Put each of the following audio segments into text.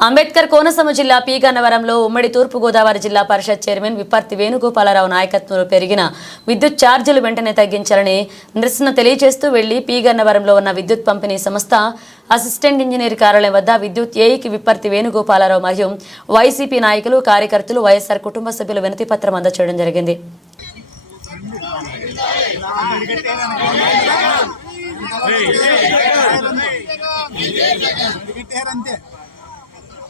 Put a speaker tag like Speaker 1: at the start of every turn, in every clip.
Speaker 1: అంబేద్కర్ కోనసీమ జిల్లా పీగన్నవరంలో ఉమ్మడి తూర్పుగోదావరి జిల్లా పరిషత్ చైర్మన్ విప్పర్తి వేణుగోపాలరావు నాయకత్వంలో పెరిగిన విద్యుత్ ఛార్జీలు వెంటనే తగ్గించాలని నిరసన తెలియజేస్తూ వెళ్ళి పీగన్నవరంలో ఉన్న విద్యుత్ పంపిణీ సంస్థ అసిస్టెంట్ ఇంజనీర్ కార్యాలయం వద్ద విద్యుత్ ఏఈకి విప్పర్తి వేణుగోపాలరావు మరియు వైసీపీ నాయకులు కార్యకర్తలు వైఎస్ఆర్ కుటుంబ సభ్యులు వినతి పత్రం అందచేయడం జరిగింది
Speaker 2: అంతే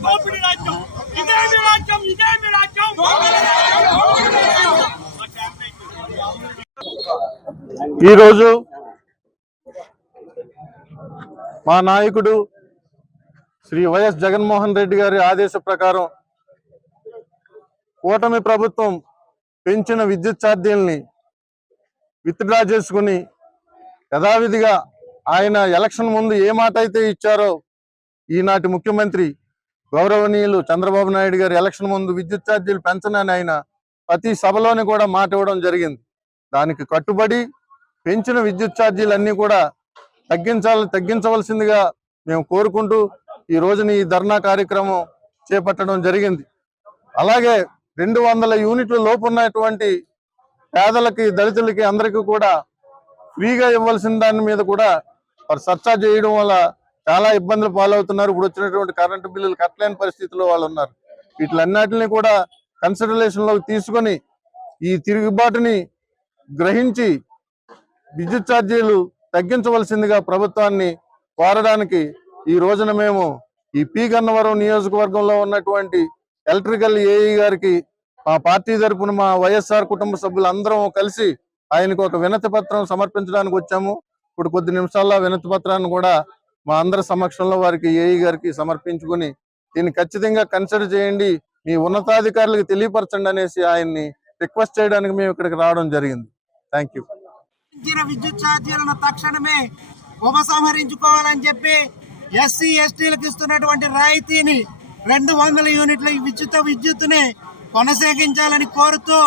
Speaker 3: ఇదేమి రాజ్యం. ఇదేమి రాజ్యం.
Speaker 4: ఈరోజు మా నాయకుడు శ్రీ వైఎస్ జగన్మోహన్ రెడ్డి గారి ఆదేశ ప్రకారం కూటమి ప్రభుత్వం పెంచిన విద్యుత్ ఛార్జీల్ని విత్డ్రా చేసుకుని యథావిధిగా ఆయన ఎలక్షన్ ముందు ఏ మాట అయితే ఇచ్చారో ఈనాటి ముఖ్యమంత్రి గౌరవనీయులు చంద్రబాబు నాయుడు గారు ఎలక్షన్ ముందు విద్యుత్ ఛార్జీలు పెంచనని ఆయన ప్రతి సభలోని కూడా మాట ఇవ్వడం జరిగింది. దానికి కట్టుబడి పెంచిన విద్యుత్ ఛార్జీలన్నీ కూడా తగ్గించాలి తగ్గించవలసిందిగా మేము కోరుకుంటూ ఈ రోజున ఈ ధర్నా కార్యక్రమం చేపట్టడం జరిగింది. అలాగే రెండు వందల యూనిట్ల లోపు ఉన్నటువంటి పేదలకి దళితులకి అందరికీ కూడా ఫ్రీగా ఇవ్వాల్సిన దాని మీద కూడా వారు చర్చ చేయడం వల్ల చాలా ఇబ్బందులు పాలవుతున్నారు. ఇప్పుడు వచ్చినటువంటి కరెంటు బిల్లులు కట్టలేని పరిస్థితిలో వాళ్ళు ఉన్నారు. వీటిలన్నిటిని కూడా కన్సిడరేషన్లోకి తీసుకొని ఈ తిరుగుబాటుని గ్రహించి విద్యుత్ ఛార్జీలు తగ్గించవలసిందిగా ప్రభుత్వాన్ని కోరడానికి ఈ రోజున మేము ఈ పి గన్నవరం నియోజకవర్గంలో ఉన్నటువంటి ఎలక్ట్రికల్ ఏఈ గారికి మా పార్టీ తరపున మా వైఎస్ఆర్ కుటుంబ సభ్యులందరం కలిసి ఆయనకు ఒక వినతి పత్రం సమర్పించడానికి వచ్చాము. ఇప్పుడు కొద్ది నిమిషాల్లో వినతి పత్రాన్ని కూడా మా అందరి సమక్షంలో వారికి ఏఈ గారికి సమర్పించుకుని దీన్ని ఖచ్చితంగా కన్సిడర్ చేయండి. మీ ఉన్నతాధికారులకు తెలియపరచండి అనేసి ఆయన్ని రిక్వెస్ట్ చేయడానికి మేము ఇక్కడికి రావడం జరిగింది. థ్యాంక్ యూ
Speaker 5: విద్యుత్ ఛార్జీలను తక్షణమే ఉపసంహరించుకోవాలని చెప్పి ఎస్సీ ఎస్టీలకు ఇస్తున్నటువంటి రాయితీని రెండు వందల యూనిట్ల విద్యుత్ విద్యుత్తుని కొనసాగించాలని కోరుతూ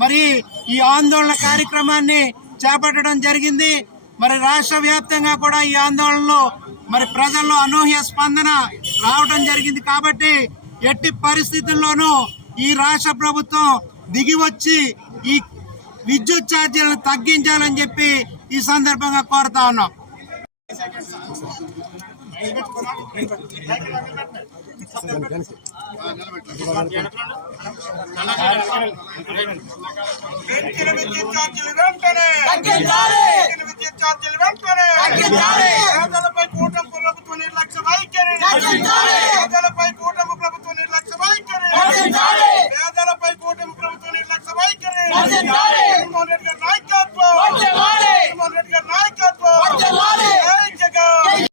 Speaker 5: మరి ఈ ఆందోళన కార్యక్రమాన్ని చేపట్టడం జరిగింది. మరి రాష్ట్ర వ్యాప్తంగా కూడా ఈ ఆందోళనలో మరి ప్రజల్లో అనూహ్య స్పందన రావడం జరిగింది కాబట్టి ఎట్టి పరిస్థితుల్లోనూ ఈ రాష్ట్ర ప్రభుత్వం దిగి వచ్చి ఈ విద్యుత్ ఛార్జీలను తగ్గించాలని చెప్పి ఈ సందర్భంగా కోరుతా ఉన్నాం.
Speaker 3: విద్యుత్ ఛార్జీలు వెంటనే